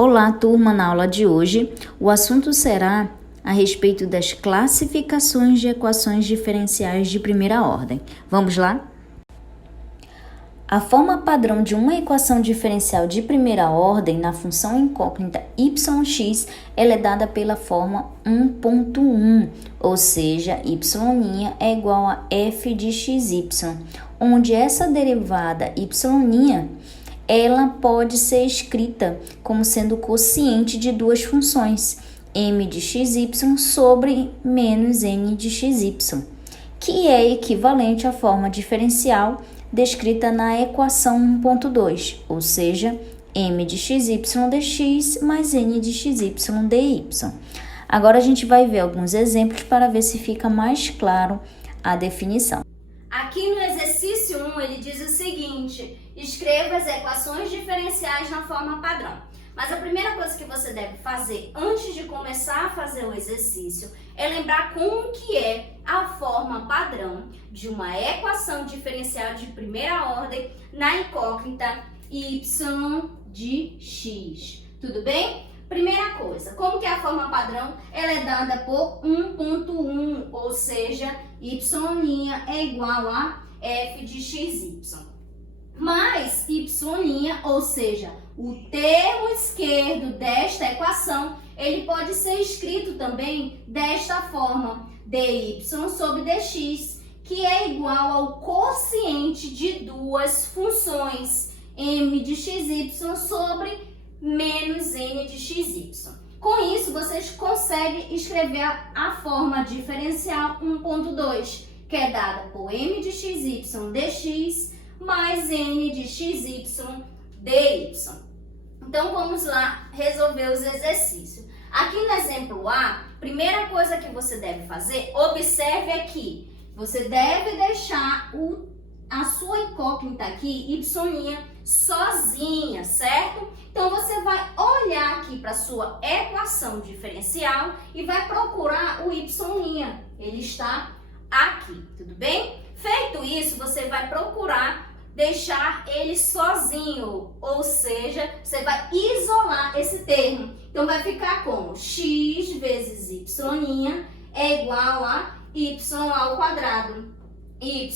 Olá, turma! Na aula de hoje, o assunto será a respeito das classificações de equações diferenciais de primeira ordem. Vamos lá? A forma padrão de uma equação diferencial de primeira ordem na função incógnita yx ela é dada pela forma 1.1, ou seja, y' é igual a f de xy, onde essa derivada y' ela pode ser escrita como sendo quociente de duas funções, m de xy sobre menos n de xy, que é equivalente à forma diferencial descrita na equação 1.2, ou seja, m de xy dx mais n de xy dy. Agora a gente vai ver alguns exemplos para ver se fica mais claro a definição. Aqui no exercício 1 ele diz o seguinte: escreva as equações diferenciais na forma padrão. Mas a primeira coisa que você deve fazer antes de começar a fazer o exercício é lembrar como que é a forma padrão de uma equação diferencial de primeira ordem na incógnita y de x. Tudo bem? Primeira coisa, como que é a forma padrão? Ela é dada por 1.1, ou seja, y' é igual a f de xy. Mas y', ou seja, o termo esquerdo desta equação, ele pode ser escrito também desta forma, dy sobre dx, que é igual ao quociente de duas funções, m de xy sobre menos n de xy. Com isso, vocês conseguem escrever a forma diferencial 1.2, que é dada por m de xy dx mais n de xy dy. Então, vamos lá resolver os exercícios. Aqui no exemplo A, primeira coisa que você deve fazer, observe aqui, você deve deixar a sua incógnita aqui, y' sozinha, certo? Então, você vai olhar aqui para a sua equação diferencial e vai procurar o y'. Ele está aqui, tudo bem? Feito isso, você vai procurar deixar ele sozinho, ou seja, você vai isolar esse termo. Então, vai ficar como x vezes y' é igual a y ao quadrado. Y'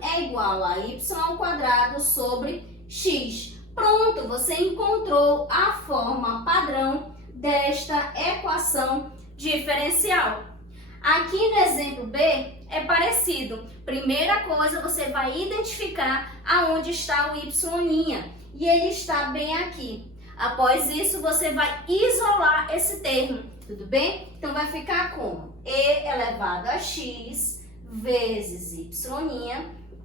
é igual a y ao quadrado sobre x. Pronto, você encontrou a forma padrão desta equação diferencial. Aqui no exemplo B é parecido. Primeira coisa, você vai identificar aonde está o y' e ele está bem aqui. Após isso, você vai isolar esse termo, tudo bem? Então, vai ficar como e elevado a x vezes y'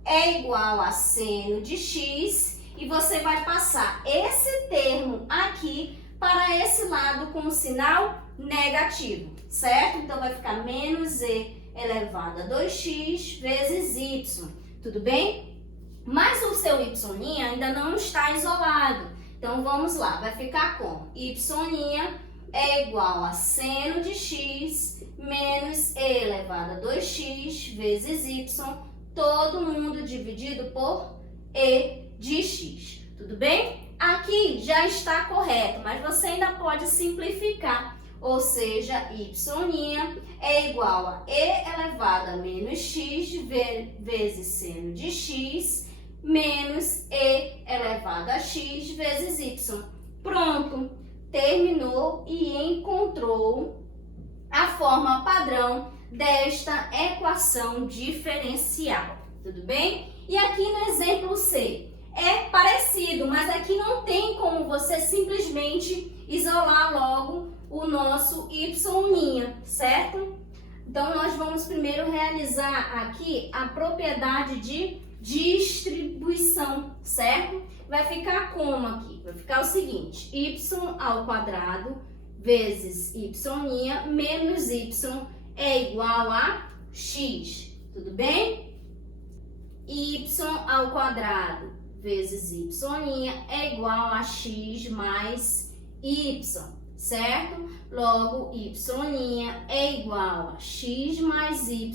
é igual a seno de x, e você vai passar esse termo aqui para esse lado com o sinal negativo, certo? Então, vai ficar menos e elevado a 2x vezes y, tudo bem? Mas o seu y' ainda não está isolado. Então, vamos lá, vai ficar como y' é igual a seno de x menos e elevado a 2x vezes y, todo mundo dividido por e de x, tudo bem? Aqui já está correto, mas você ainda pode simplificar, ou seja, y' é igual a e elevado a menos x vezes seno de x menos e elevado a x vezes y. Pronto, terminou e encontrou a forma padrão desta equação diferencial, tudo bem? E aqui no exemplo C, é parecido, mas aqui não tem como você simplesmente isolar logo o nosso y', certo? Então, nós vamos primeiro realizar aqui a propriedade de distribuição, certo? Vai ficar como aqui? Vai ficar o seguinte, y ao quadrado vezes y' menos y é igual a x, tudo bem? Y ao quadrado vezes y' é igual a x mais y, certo? Logo, y' é igual a x mais y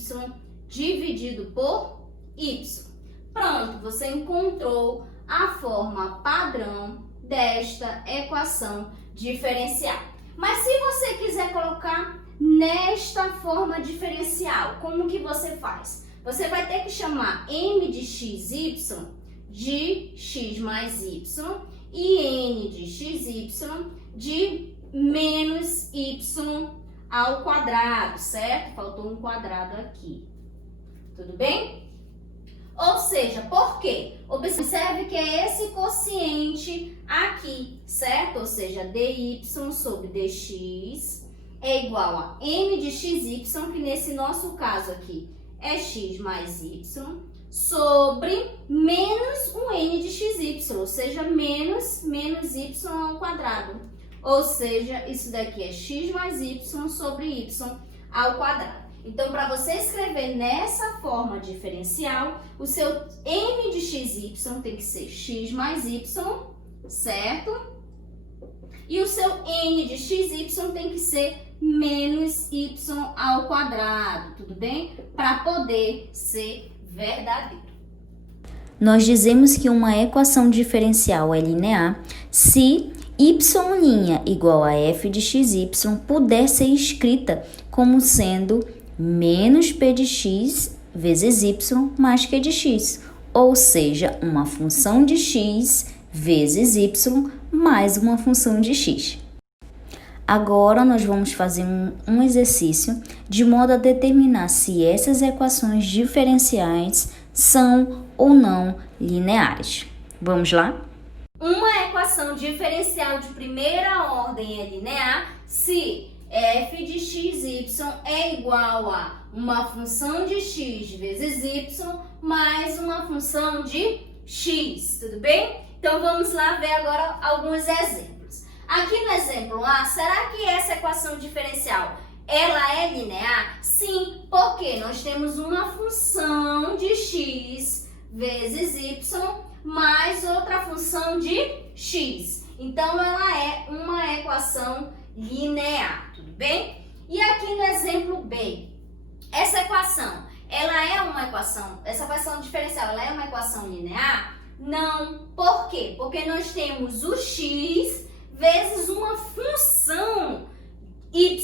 dividido por y. Pronto, você encontrou a forma padrão desta equação diferencial. Mas se você quiser colocar nesta forma diferencial, como que você faz? Você vai ter que chamar m de xy de x mais y e n de xy de menos y ao quadrado, certo? Faltou um quadrado aqui. Tudo bem? Ou seja, por quê? Observe que é esse quociente aqui, certo? Ou seja, dy sobre dx é igual a m de xy, que nesse nosso caso aqui é x mais y, sobre menos um n de xy, ou seja, menos y ao quadrado. Ou seja, isso daqui é x mais y sobre y ao quadrado. Então, para você escrever nessa forma diferencial, o seu m de xy tem que ser x mais y, certo? E o seu n de xy tem que ser menos y ao quadrado, tudo bem? Para poder ser verdadeiro. Nós dizemos que uma equação diferencial é linear se y' igual a f de xy puder ser escrita como sendo menos p de x vezes y mais q de x, ou seja, uma função de x vezes y mais uma função de x. Agora, nós vamos fazer um exercício de modo a determinar se essas equações diferenciais são ou não lineares. Vamos lá? Uma equação diferencial de primeira ordem é linear se f de xy é igual a uma função de x vezes y mais uma função de x, tudo bem? Então, vamos lá ver agora alguns exemplos. Aqui no exemplo A, será que essa equação diferencial, ela é linear? Sim, porque nós temos uma função de x vezes y mais outra função de x. Então, ela é uma equação linear, tudo bem? E aqui no exemplo B, essa equação, essa equação diferencial, ela é uma equação linear? Não. Por quê? Porque nós temos o x vezes uma função y,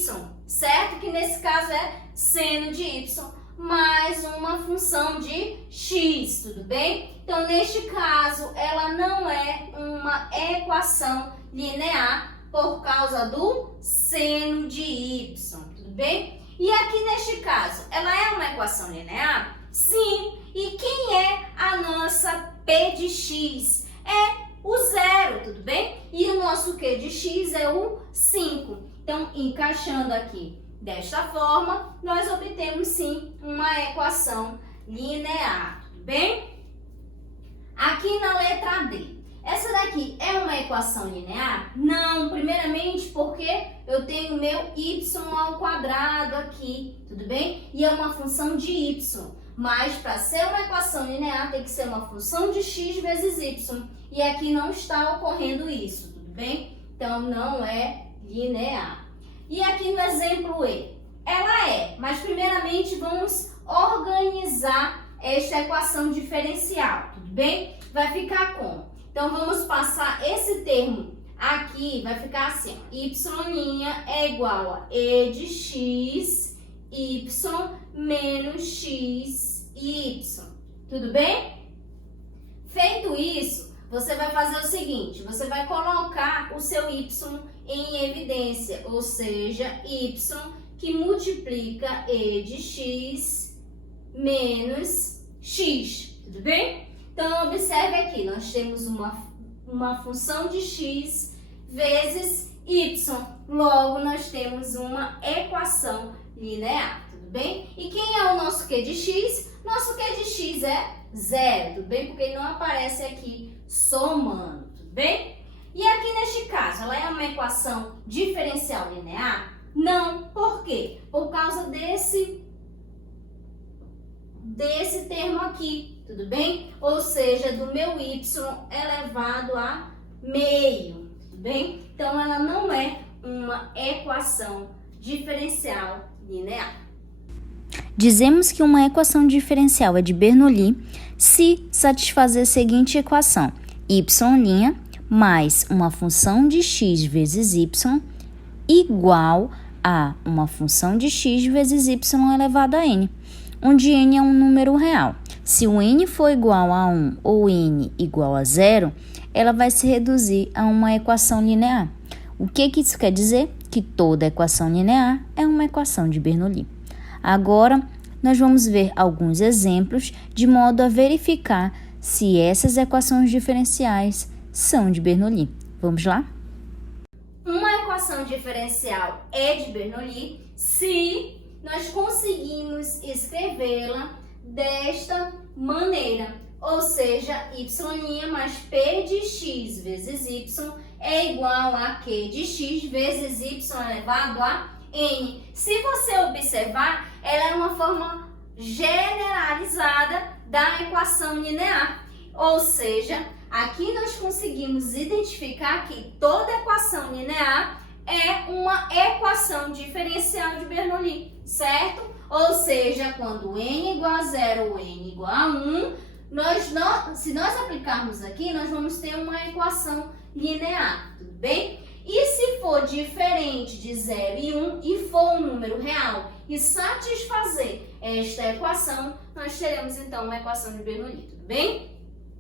certo? Que nesse caso é seno de y mais uma função de x, tudo bem? Então, neste caso, ela não é uma equação linear por causa do seno de y, tudo bem? E aqui neste caso, ela é uma equação linear? Sim. E quem é a nossa p de x? É o 0, tudo bem? E o nosso q de x é o 5. Então, encaixando aqui desta forma, nós obtemos sim uma equação linear, tudo bem? Aqui na letra D, essa daqui é uma equação linear? Não, primeiramente porque eu tenho meu y ao quadrado aqui, tudo bem? E é uma função de y, mas para ser uma equação linear tem que ser uma função de x vezes y, e aqui não está ocorrendo isso, tudo bem? Então, não é linear. E aqui no exemplo E, ela é, mas primeiramente vamos organizar esta equação diferencial, tudo bem? Vai ficar como? Então, vamos passar esse termo aqui, vai ficar assim, y' é igual a e de x, y menos x, y, tudo bem? Feito isso, você vai fazer o seguinte, você vai colocar o seu y em evidência, ou seja, y que multiplica e de x menos x, tudo bem? Então, observe aqui, nós temos uma função de x vezes y, logo nós temos uma equação linear, tudo bem? E quem é o nosso q de x? Nosso q de x é 0, tudo bem? Porque ele não aparece aqui somando, tudo bem? E aqui neste caso, ela é uma equação diferencial linear? Não. Por quê? Por causa desse termo aqui, tudo bem? Ou seja, do meu y elevado a meio, tudo bem? Então, ela não é uma equação diferencial linear. Dizemos que uma equação diferencial é de Bernoulli se satisfazer a seguinte equação: y' mais uma função de x vezes y igual a uma função de x vezes y elevado a n, onde n é um número real. Se o n for igual a 1 ou n igual a 0, ela vai se reduzir a uma equação linear. O que isso quer dizer? Que toda equação linear é uma equação de Bernoulli. Agora, nós vamos ver alguns exemplos de modo a verificar se essas equações diferenciais são de Bernoulli. Vamos lá? Uma equação diferencial é de Bernoulli se nós conseguimos escrevê-la desta maneira, ou seja, y' mais p de x vezes y é igual a q de x vezes y elevado a n. Se você observar, ela é uma forma generalizada da equação linear, ou seja, aqui nós conseguimos identificar que toda equação linear é uma equação diferencial de Bernoulli, certo? Ou seja, quando n igual a 0 ou n igual a 1, se nós aplicarmos aqui, nós vamos ter uma equação linear, tudo bem? E se for diferente de 0 e 1 e for um número real e satisfazer esta equação, nós teremos então uma equação de Bernoulli, tudo bem?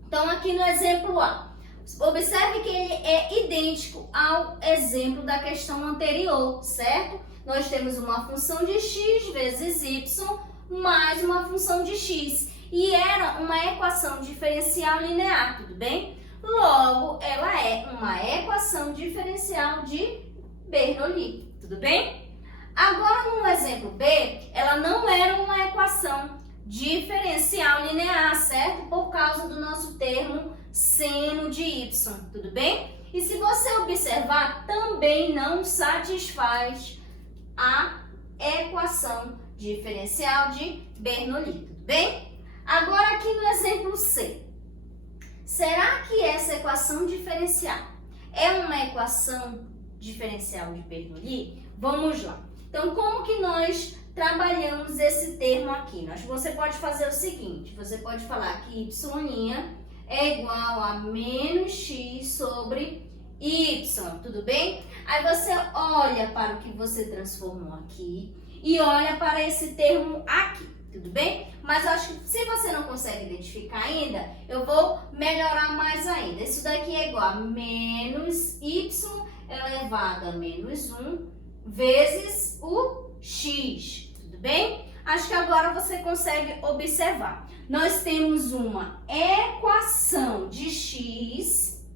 Então aqui no exemplo A, observe que ele é idêntico ao exemplo da questão anterior, certo? Nós temos uma função de x vezes y mais uma função de x. E era uma equação diferencial linear, tudo bem? Logo, ela é uma equação diferencial de Bernoulli, tudo bem? Agora, no exemplo B, ela não era uma equação diferencial linear, certo? Por causa do nosso termo seno de y, tudo bem? E se você observar, também não satisfaz a equação diferencial de Bernoulli, tudo bem? Agora aqui no exemplo C, será que essa equação diferencial é uma equação diferencial de Bernoulli? Vamos lá. Então, como que nós trabalhamos esse termo aqui? Você pode fazer o seguinte, você pode falar que y' é igual a menos x sobre y, tudo bem? Aí você olha para o que você transformou aqui e olha para esse termo aqui. Tudo bem? Mas eu acho que se você não consegue identificar ainda, eu vou melhorar mais ainda. Isso daqui é igual a menos y elevado a menos 1 vezes o x. Tudo bem? Acho que agora você consegue observar. Nós temos uma equação de x,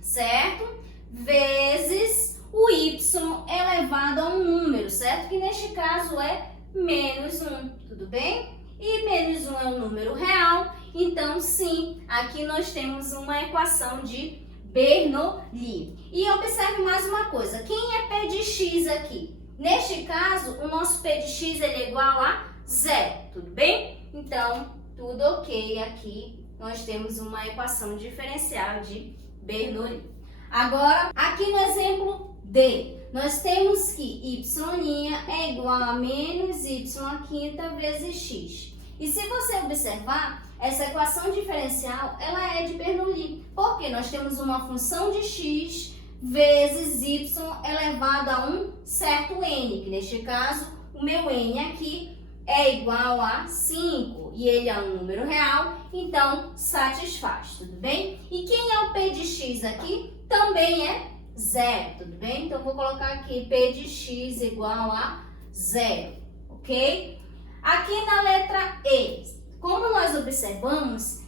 certo? Vezes o y elevado a um número, certo? Que neste caso é menos 1, tudo bem? E menos 1 é um número real, então sim, aqui nós temos uma equação de Bernoulli. E observe mais uma coisa, quem é p de x aqui? Neste caso, o nosso p de x ele é igual a 0, tudo bem? Então, tudo ok aqui, nós temos uma equação diferencial de Bernoulli. Agora, aqui no exemplo D, nós temos que y' é igual a menos y² vezes x. E se você observar, essa equação diferencial, ela é de Bernoulli, porque nós temos uma função de x vezes y elevado a um certo n, que neste caso, o meu n aqui é igual a 5, e ele é um número real, então satisfaz, tudo bem? E quem é o p de x aqui? Também é 0, tudo bem? Então, vou colocar aqui p de x igual a 0, ok? Aqui na letra E, como nós observamos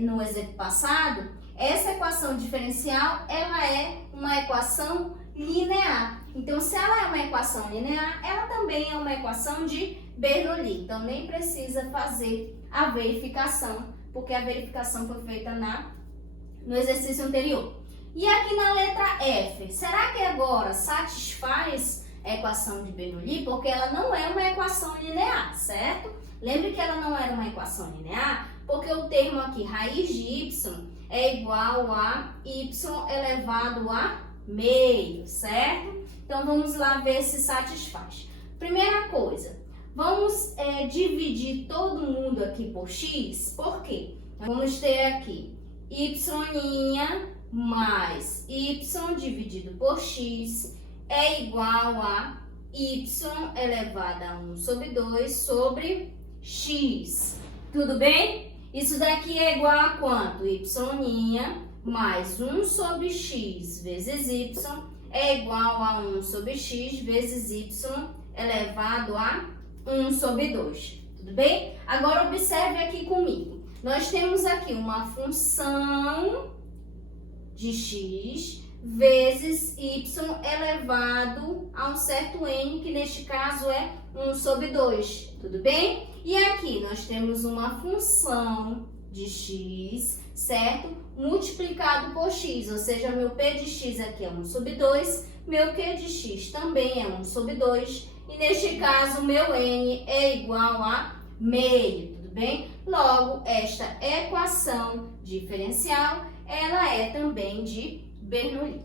no exemplo passado, essa equação diferencial, ela é uma equação linear. Então, se ela é uma equação linear, ela também é uma equação de Bernoulli. Então, nem precisa fazer a verificação, porque a verificação foi feita no exercício anterior. E aqui na letra F, será que agora satisfaz a equação de Bernoulli? Porque ela não é uma equação linear, certo? Lembre que ela não era uma equação linear, porque o termo aqui, raiz de y, é igual a y elevado a meio, certo? Então, vamos lá ver se satisfaz. Primeira coisa, vamos dividir todo mundo aqui por x, por quê? Vamos ter aqui y' mais y dividido por x é igual a y elevado a 1 sobre 2 sobre x. Tudo bem? Isso daqui é igual a quanto? Y' mais 1 sobre x vezes y é igual a 1 sobre x vezes y elevado a 1 sobre 2. Tudo bem? Agora observe aqui comigo. Nós temos aqui uma função de x vezes y elevado a um certo n, que neste caso é 1 sobre 2. Tudo bem? E aqui nós temos uma função de x, certo? Multiplicado por x, ou seja, meu p de x aqui é 1 sobre 2, meu q de x também é 1 sobre 2, e neste caso meu n é igual a meio, tudo bem? Logo, esta equação diferencial, ela é também de Bernoulli.